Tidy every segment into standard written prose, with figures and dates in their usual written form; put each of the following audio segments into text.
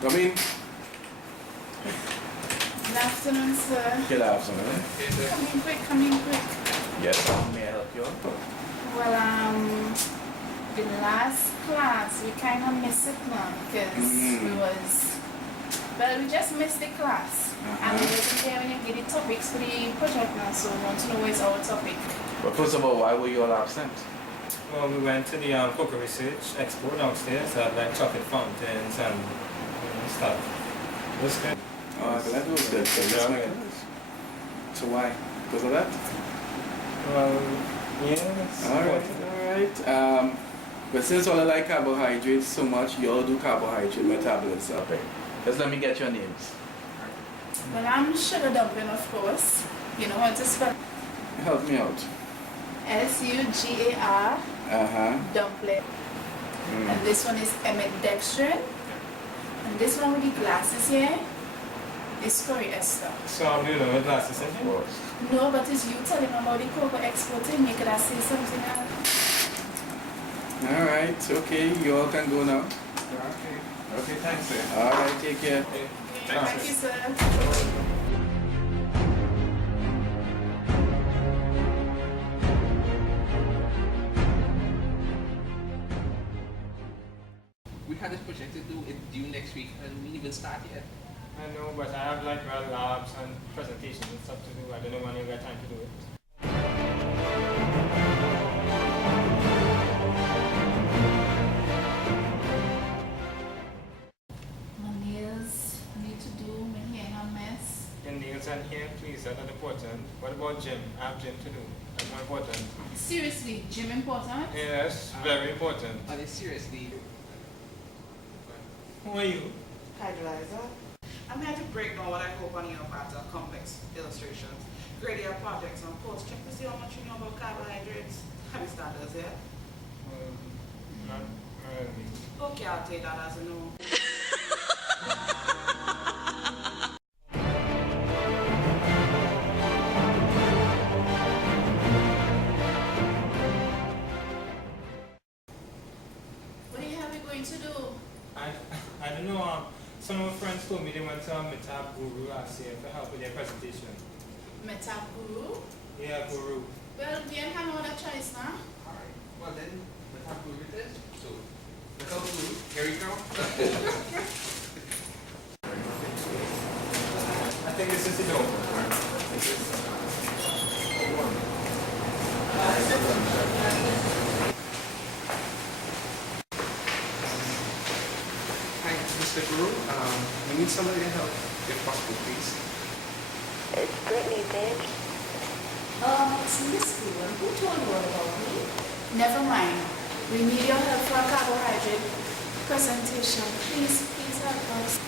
Come in. Good afternoon, sir. Good afternoon. Come in quick. Yes, may I help you? Well, the last class, we kind of missed it now because we just missed the class. And we wasn't there when you get the topics for the project now, so we want to know what's our topic. But first of all, why were you all absent? Well, we went to the Cocoa Research Expo downstairs, had like chocolate fountains and stuff. It was good. Oh, that was good. So why? Because of that? Well, yes. Alright. But since all I like carbohydrates so much, you all do carbohydrate metabolism. Okay. Just let me get your names. Well, I'm sugar dumpling, of course. You know what to spell? Help me out. SUGAR dumpling. And this one is ambidextrine. And this one with the glasses here is Corey Esther. So I'm doing with glasses, isn't it? No, but it's you telling about the cocoa exporting. You could have said something else. Alright, okay, you all can go now. Okay, thanks, sir. Alright, take care. Okay. Thank you, sir. We had this project to do it due next week and we didn't even start yet. I know, but I have like labs and presentations and stuff to do. I don't know when you'll get time to do it. My nails need to do, my hair a mess. Your nails and hair, please, that's not important. What about gym? I have gym to do. That's more important. Seriously, gym important? Yes, very important. And it's seriously. Who are you? Hi, Eliza. I'm here to break down what I hope on your part are complex illustrations, grade your projects, and post check to see how much you know about carbohydrates. Have you started yet? Not really. Okay, I'll take that as a no. What are we going to do? I don't know. Some of my friends told me they went to Metab Guru last year for help with their presentation. Metab Guru? Yeah, Guru. Well, we don't have no other choice now. Alright. Well then, let's have to read this. So let's have to here we go. I think this is the door. Hi, Mr. Guru. We need somebody to help, if possible, please. It's Britney, bitch. It's Miss Cleveland. Who told you all about me? Never mind. We need your help for a carbohydrate presentation. Please help us.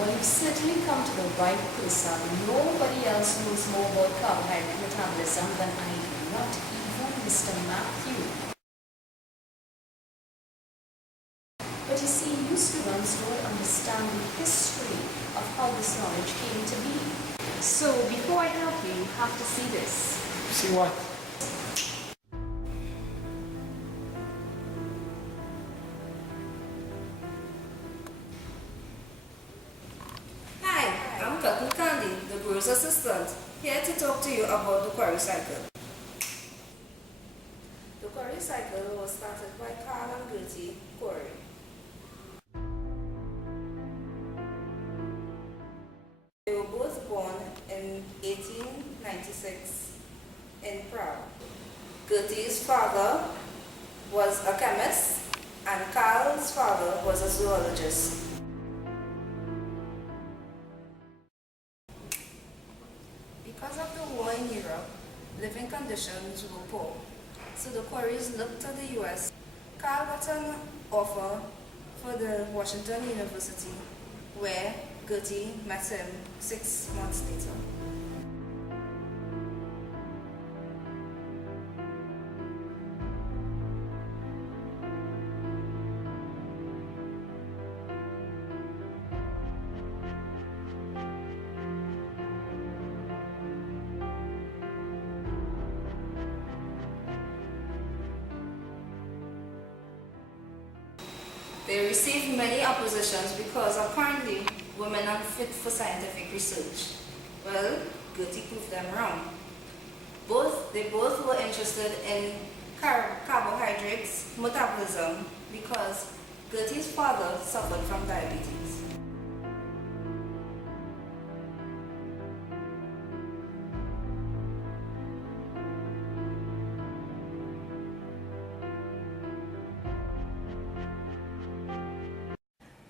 Well, you've certainly come to the right person. Nobody else knows more about carbohydrate metabolism than I do, not even Mr. Matthew. But you see, you students don't understand the history of how this knowledge came to be. So, before I help you, you have to see this. See what? Hi, I'm Dr. Candy, the Guru's assistant, here to talk to you about the quarry cycle. The quarry cycle was started by Carl and Gertie Quarry. They were both born in 1896 in Prague. Gertie's father was a chemist and Carl's father was a zoologist. Because of the war in Europe, living conditions were poor, so the quarries looked to the US. Carl got an offer for the Washington University, where Gertie met him 6 months later. They received many oppositions because apparently women are unfit for scientific research. Well, Gertie proved them wrong. They both were interested in carbohydrates metabolism because Gertie's father suffered from diabetes.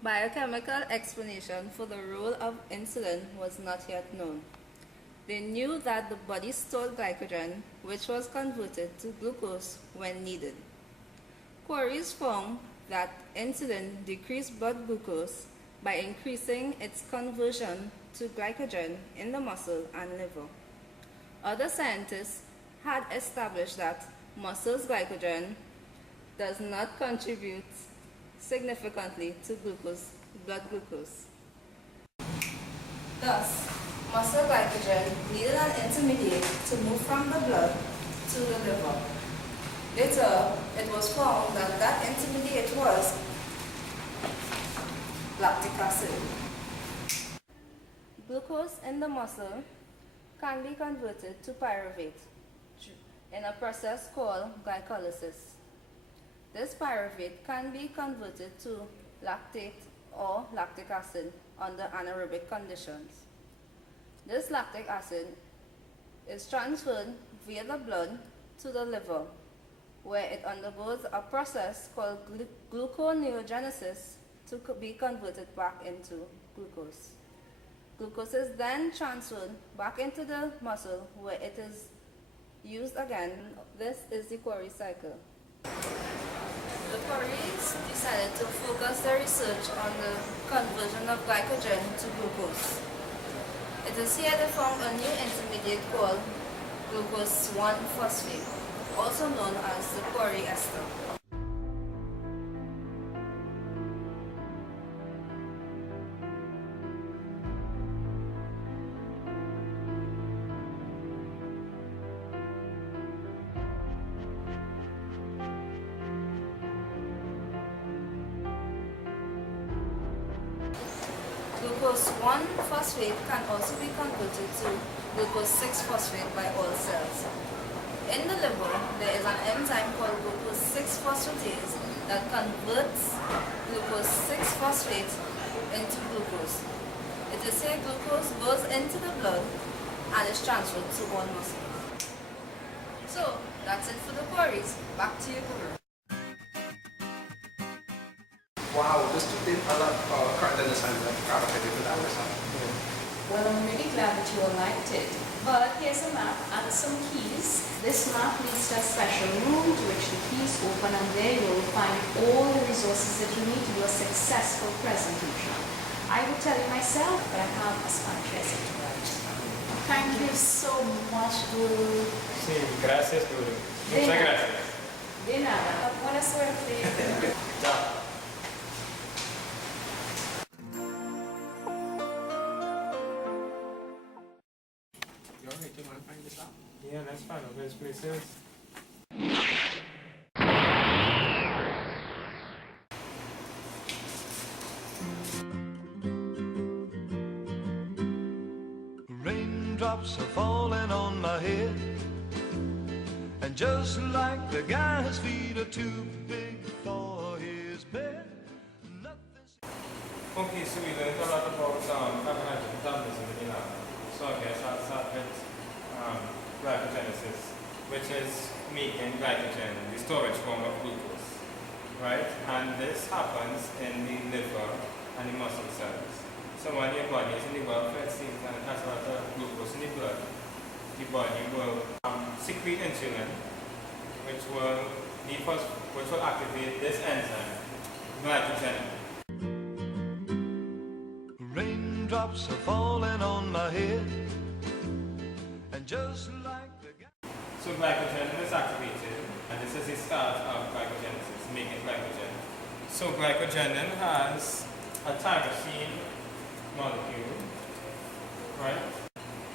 Biochemical explanation for the role of insulin was not yet known. They knew that the body stored glycogen, which was converted to glucose when needed. Queries found that insulin decreased blood glucose by increasing its conversion to glycogen in the muscle and liver. Other scientists had established that muscle's glycogen does not contribute significantly to blood glucose. Thus, muscle glycogen needed an intermediate to move from the blood to the liver. Later, it was found that that intermediate was lactic acid. Glucose in the muscle can be converted to pyruvate in a process called glycolysis. This pyruvate can be converted to lactate or lactic acid under anaerobic conditions. This lactic acid is transferred via the blood to the liver, where it undergoes a process called gluconeogenesis to be converted back into glucose. Glucose is then transferred back into the muscle, where it is used again. This is the Curie cycle. The Curies decided to focus their research on the conversion of glycogen to glucose. It is here they found a new intermediate called glucose 1-phosphate, also known as the Curie ester. Glucose 1-phosphate can also be converted to glucose 6-phosphate by all cells. In the liver, there is an enzyme called glucose 6-phosphatase that converts glucose 6-phosphate into glucose. It is here glucose goes into the blood and is transferred to all muscles. So, that's it for the queries. Back to you, Guru. Wow, this took in a lot of current understanding of carbohydrate metabolism. Well, I'm really glad that you all liked it. But here's a map and some keys. This map leads to a special room to which the keys open, and there you will find all the resources that you need to do a successful presentation. I would tell you myself, but I have a Spanish essay to write. Thank you so much, Guru. Sí, gracias, Guru. Muchas gracias. De nada. Buena suerte. Chao. Yeah, that's fine. I'll just place this. Raindrops are falling on my head, and just like the guy's feet are too big for his bed, nothing's... Okay, so we learned a lot about carbohydrate metabolism in the lab. So I guess I'll start with glycogenesis, which is making glycogen, the storage form of glucose, right? And this happens in the liver and the muscle cells. So when your body is in the welfare state and it has a lot of glucose in the blood, the body will secrete insulin, which will activate this enzyme, glycogen. Raindrops are falling on my head, and just like the guy... So glycogen is activated, and this is the start of glycogenesis, making glycogen. So glycogen has a tyrosine molecule, right?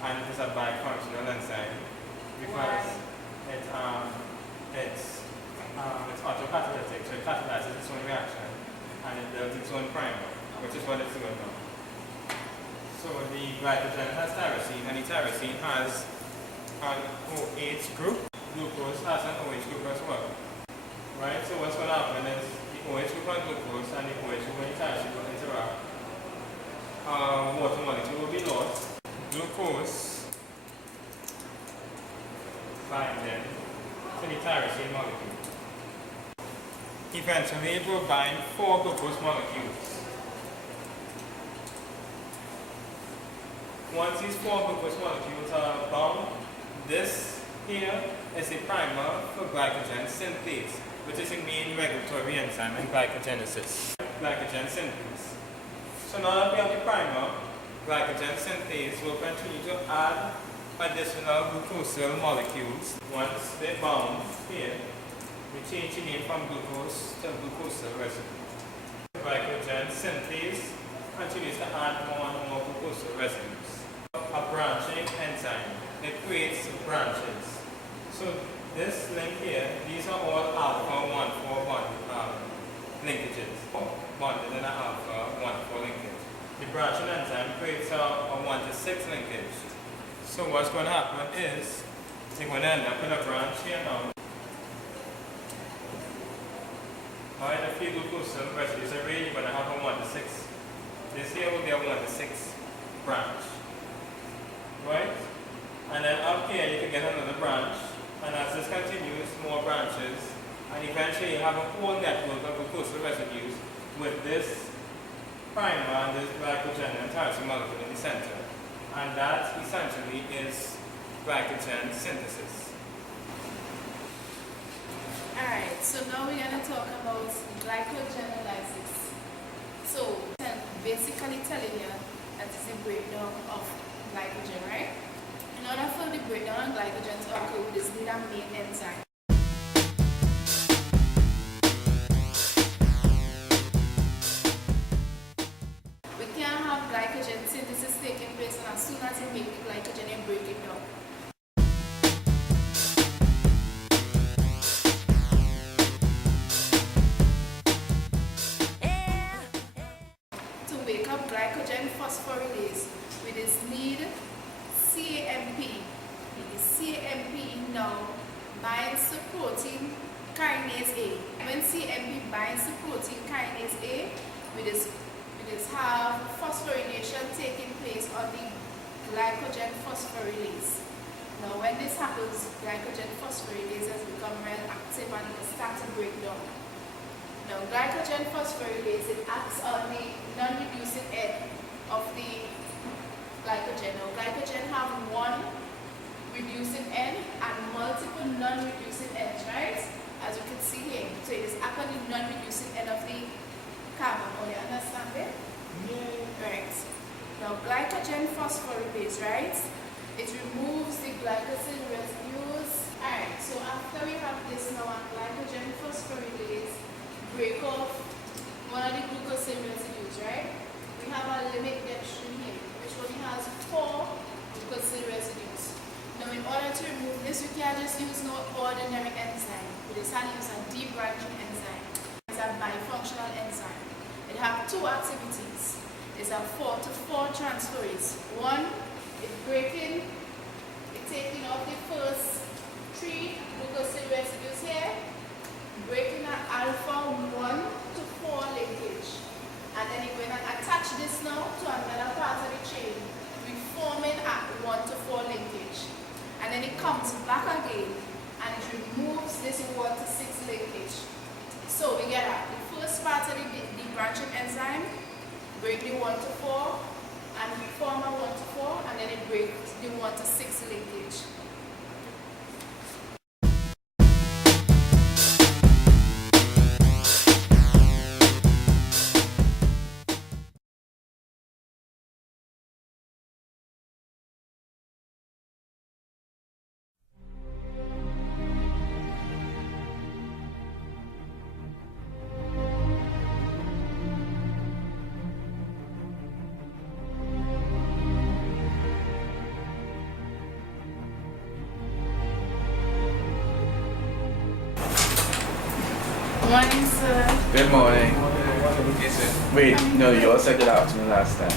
And it is a bifunctional enzyme because it's autocatalytic, so it catalyzes its own reaction and glycogen has tyrosine, and the tyrosine has an OH group. Glucose has an OH group as well. Right? So what's going to happen is the OH group and glucose and the OH group and the tyrosine will interact. Water molecule will be lost. Glucose binding to the tyrosine molecule. Eventually it will bind 4 glucose molecules. Once these 4 glucose molecules are bound, this here is a primer for glycogen synthase, which is a main regulatory enzyme in glycogenesis. Glycogen synthase. So now that we have the primer, glycogen synthase will continue to add additional glucosyl molecules. Once they bound here, we change the name from glucose to glucosyl residue. Glycogen synthase continues to add more and more glucosyl residues. A branching enzyme, it creates branches. So this link here, these are all alpha 1,4 linkages, bonded in an alpha 1,4 linkage. The branching enzyme creates a 1-to-6 linkage. So what's going to happen is, you're going to end up with a branch here now. Alright, a few glucosyl residues are really going to have a 1-to-6. This here will be a 1-to-6 branch. Right? And then up here you can get another branch, and as this continues, more branches, and eventually you have a whole network of glucosyl residues with this primer and this glycogen and tyrosine molecule in the center. And that essentially is glycogen synthesis. Alright, so now we're going to talk about glycogenolysis. So, basically telling you that is the breakdown of glycogen, right? In order for the breakdown of glycogen to occur, we just need a main enzyme. We can have glycogen synthesis taking place, and as soon as you make the glycogen, you break it down. To wake up glycogen phosphorylase, we just need CAMP. The CAMP now binds to protein kinase A. When CAMP binds to protein kinase A, we just have phosphorylation taking place on the glycogen phosphorylase. Now when this happens, glycogen phosphorylase has become very active and it starts to break down. Now glycogen phosphorylase, it acts on the non-reducing end of the glycogen. Now glycogen have one reducing end and multiple non-reducing ends, right? As you can see here. So it is acting on the non-reducing end of the carbon. Oh, you understand it? Yeah. Right. Now glycogen phosphorylase, right? It removes the glycosyl residues. Alright, so after we have this now, and glycogen phosphorylase break off one of the glucosyl residues, right? We have a limit dextrin here, which only has 4 glucosyl residues. Now in order to remove this, we can't just use no ordinary enzyme. We just have to use a deep branching enzyme. It's a bifunctional enzyme. It has 2 activities. It's a 4-to-4 transferase. One, it's taking off the first 3 glucosyl residues here, breaking an alpha 1-to-4 linkage. And then you're going to attach this now to another part of the chain, reforming a 1-to-4 linkage. And then it comes back again and it removes this 1-to-6 linkage. So we get the first part of the branching enzyme, break the 1-to-4 and reform a 1-to-4, and then it breaks the 1-to-6 linkage. Morning, sir. Good morning. Yes, sir. Wait, no, you all said good afternoon last time.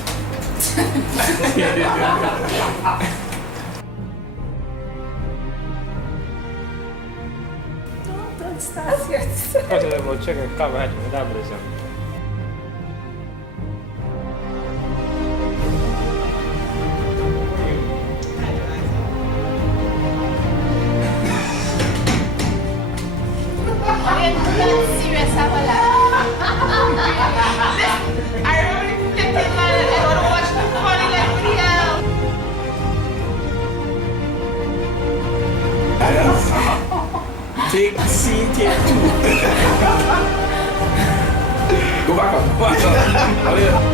Don't start yet. Talking about checking carbohydrate metabolism. Serious, have a laugh. I really think I want to watch the funny like video. Take C, take 2. Go back up.